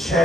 6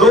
2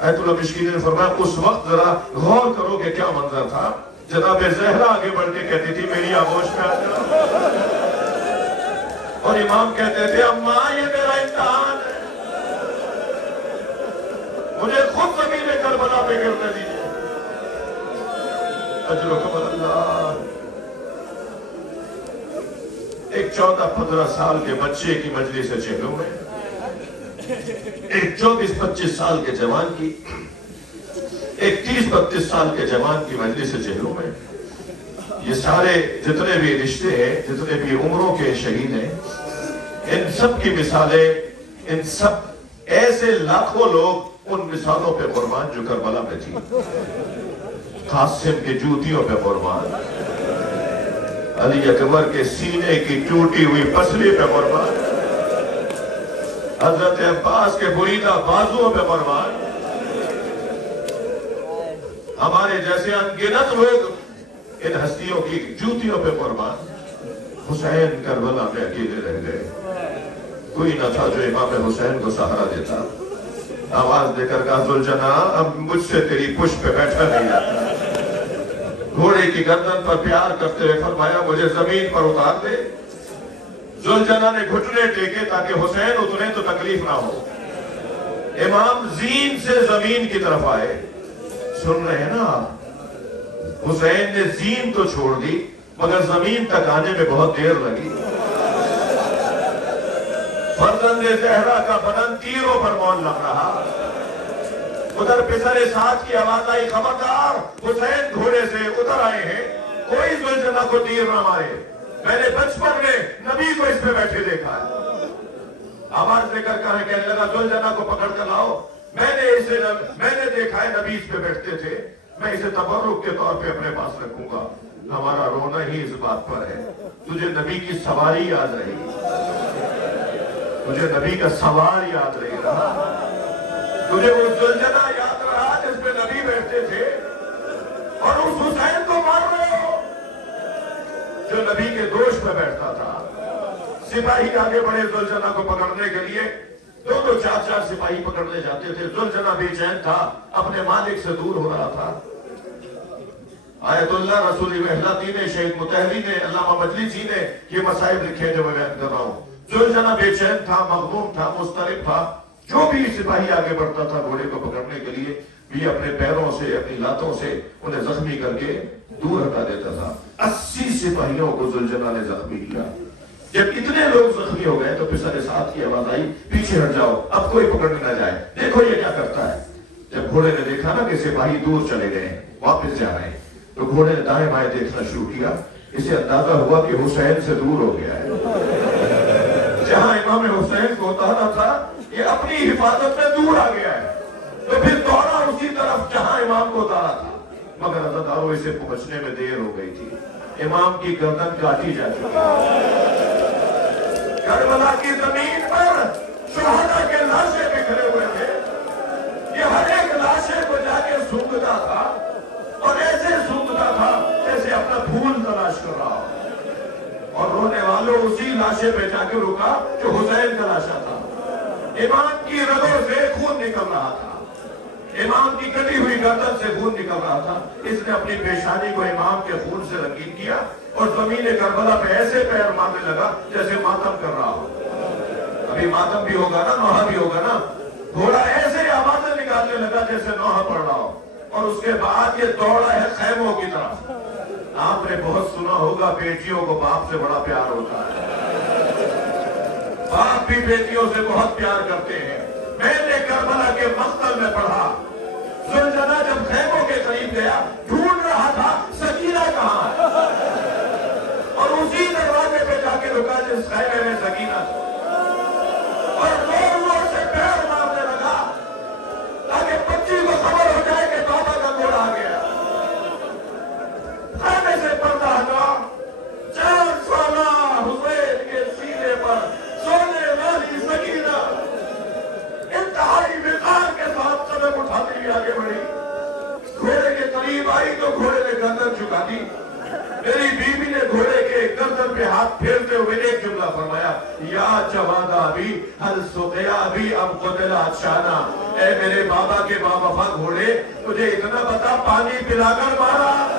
آیت اللہ مشکین نے فرمایا اس وقت ذرا غور کرو کہ کیا منظر تھا. جناب زہرا آگے بڑھ کے کہتی تھی میری آغوش میں آ جا، اور امام کہتے تھے اماں یہ میرا امتحان ہے، مجھے خود زمین کربلا پہ گرنے دیجیے. اجرکم اللہ. ایک 14-15 سال کے بچے کی مجلس چہلوں میں، ایک 24-25 سال کے جوان کی، ایک 30-32 سال کے جوان کی مجلس چہلوں میں، یہ سارے جتنے بھی رشتے ہیں، جتنے بھی عمروں کے شہید ہیں، ان سب کی مثالیں، ان سب ایسے لاکھوں لوگ ان مثالوں پہ قربان جو کربلا پہ تھی. قاسم کے جوتیوں پہ قربان، علی اکبر کے سینے کی ٹوٹی ہوئی پسلی پہ قربان، حضرت عباس کے بریدہ بازوؤں پہ قربان. ہمارے جیسے انگنت لوگ ان ہستیوں کی جوتیوں پہ قربان. حسین کربلا میں اکیلے رہ گئے، کوئی نہ تھا جو امام حسین کو سہارا دیتا. آواز دے کر کہا ذوالجناح اب مجھ سے تیری پشت پہ بیٹھا نہیں آتا. گھوڑے کی گردن پر پیار کرتے ہوئے فرمایا مجھے زمین پر اتار دے. ذوالجناح نے گھٹنے ٹیکے تاکہ حسین اترے تو تکلیف نہ ہو. امام زین سے زمین کی طرف آئے. سن رہے ہیں نا آپ، حسین نے زین تو چھوڑ دی مگر زمین تک آنے میں بہت دیر لگی. فرزند زہرا کا بدن تیروں پر معلق رہا. ادھر پسر ساتھ کی آواز آئی خبردار، حسین گھوڑے سے اتر آئے ہیں، کوئی ذوالجناح کو تیر نہ مارے. میں نے بچپن میں نبی کو اس پہ بیٹھے دیکھا ہے. آواز دے کر کہنے لگا ذوالجناح کو پکڑ کر لاؤ. میں نے دیکھا ہے نبی اس پہ بیٹھتے تھے، میں اسے تبرک کے طور پہ اپنے پاس رکھوں گا. ہمارا رونا ہی اس بات پر ہے تجھے نبی کی سواری یاد رہی، تجھے نبی کا سوار یاد رہی رہا، تجھے وہ ذوالجناح یاد رہا جس پہ نبی بیٹھتے تھے، اور اس حسین کو مار رہے ہو جو نبی کے دوش پہ بیٹھتا تھا. سپاہی آگے بڑھے ذوالجناح کو پکڑنے کے لیے، 2-2 4-4 سپاہی پکڑنے جاتے تھے. ذوالجناح بے چین تھا، اپنے مالک سے دور ہو رہا تھا. آیت اللہ رسول محلتی نے، شہید متحری نے، علامہ مجلسی نے یہ مسائل لکھے جو میں بیان کر رہا ہوں. ذوالجناح بے چین تھا، مغموم تھا، مضطرب تھا. جو بھی سپاہی آگے بڑھتا تھا گھوڑے کو پکڑنے کے لیے، یہ اپنے پیروں سے، اپنی لاتوں سے انہیں زخمی کر کے دور ہٹا دیتا تھا. 80 سپاہیوں کو ذوالجناح نے زخمی کیا. جب اتنے لوگ زخمی ہو گئے تو پسر ساتھ کی آواز آئی پیچھے ہٹ جاؤ، اب کوئی پکڑنے نہ جائے، دیکھو یہ کیا کرتا ہے. جب گھوڑے نے دیکھا نا کہ سپاہی دور چلے گئے، واپس جا رہے ہیں، تو گھوڑے نے دائیں بائیں دیکھنا شروع کیا. اسے اندازہ ہوا کہ حسین سے دور ہو گیا ہے. جہاں امام حسین کو اتارا تھا یہ اپنی حفاظت میں دور آ گیا ہے، تو پھر دوڑا اسی طرف جہاں امام کو اتارا تھا. مگر عزاداروں اسے پہنچنے میں دیر ہو گئی تھی. امام کی گردن کاٹی جا چکی. کربلا کی زمین پر شہداء کے لاشیں بکھرے ہوئے تھے. یہ ہر ایک لاشیں کو جا کے سونگتا تھا، اور ایسے سونگتا تھا جیسے اپنا پھول تلاش کر رہا ہو. اور رونے والوں اسی لاشے پہ جا کے رکا جو حسین کا لاشا تھا. امام کی رگوں سے خون نکل رہا تھا، امام کی کٹی ہوئی گردن سے خون نکل رہا تھا. اس نے اپنی پیشانی کو امام کے خون سے رنگین کیا اور زمین کربلا پہ ایسے پیر مارنے لگا جیسے ماتم کر رہا ہو. ابھی ماتم بھی ہوگا نا، نوحہ بھی ہوگا نا. گھوڑا ایسے آوازیں نکالنے لگا جیسے نوحہ پڑھ رہا ہو، اور اس کے بعد یہ دوڑا ہے خیموں کی طرف. آپ نے بہت سنا ہوگا بیٹیوں کو باپ سے بڑا پیار ہوتا ہے، باپ بھی بیٹیوں سے بہت پیار کرتے ہیں. میں نے کربلا کے مقتل میں پڑھا، ذوالجناح جب خیموں کے قریب گیا ڈھونڈ رہا تھا سکینہ کہاں ہے، اور اسی دروازے پہ جا کے رکا جس خیمے میں سکینہ تھا، اور زور زور سے پیر مارنے لگا تاکہ بچی کو خبر ہو جائے کہ بابا کا گھوڑا آ گیا. خیمے سے پردہ ہٹا، 4 سالہ حسین کے سینے پر سونے والی سکینہ انتہائی وقار کے ساتھ قدم اٹھاتی ہوئی آگے بڑھی. گھوڑے کے قریب آئی تو گھوڑے نے گردن جھکا دی. میری بیوی نے گھوڑے کے گردن پہ ہاتھ پھیرتے ہوئے ایک جملہ فرمایا یا جوادا بھی حل سقیا بھی اب قتلا شانا، اے میرے بابا کے با وفا گھوڑے، تجھے اتنا پتا پانی پلا کر مارا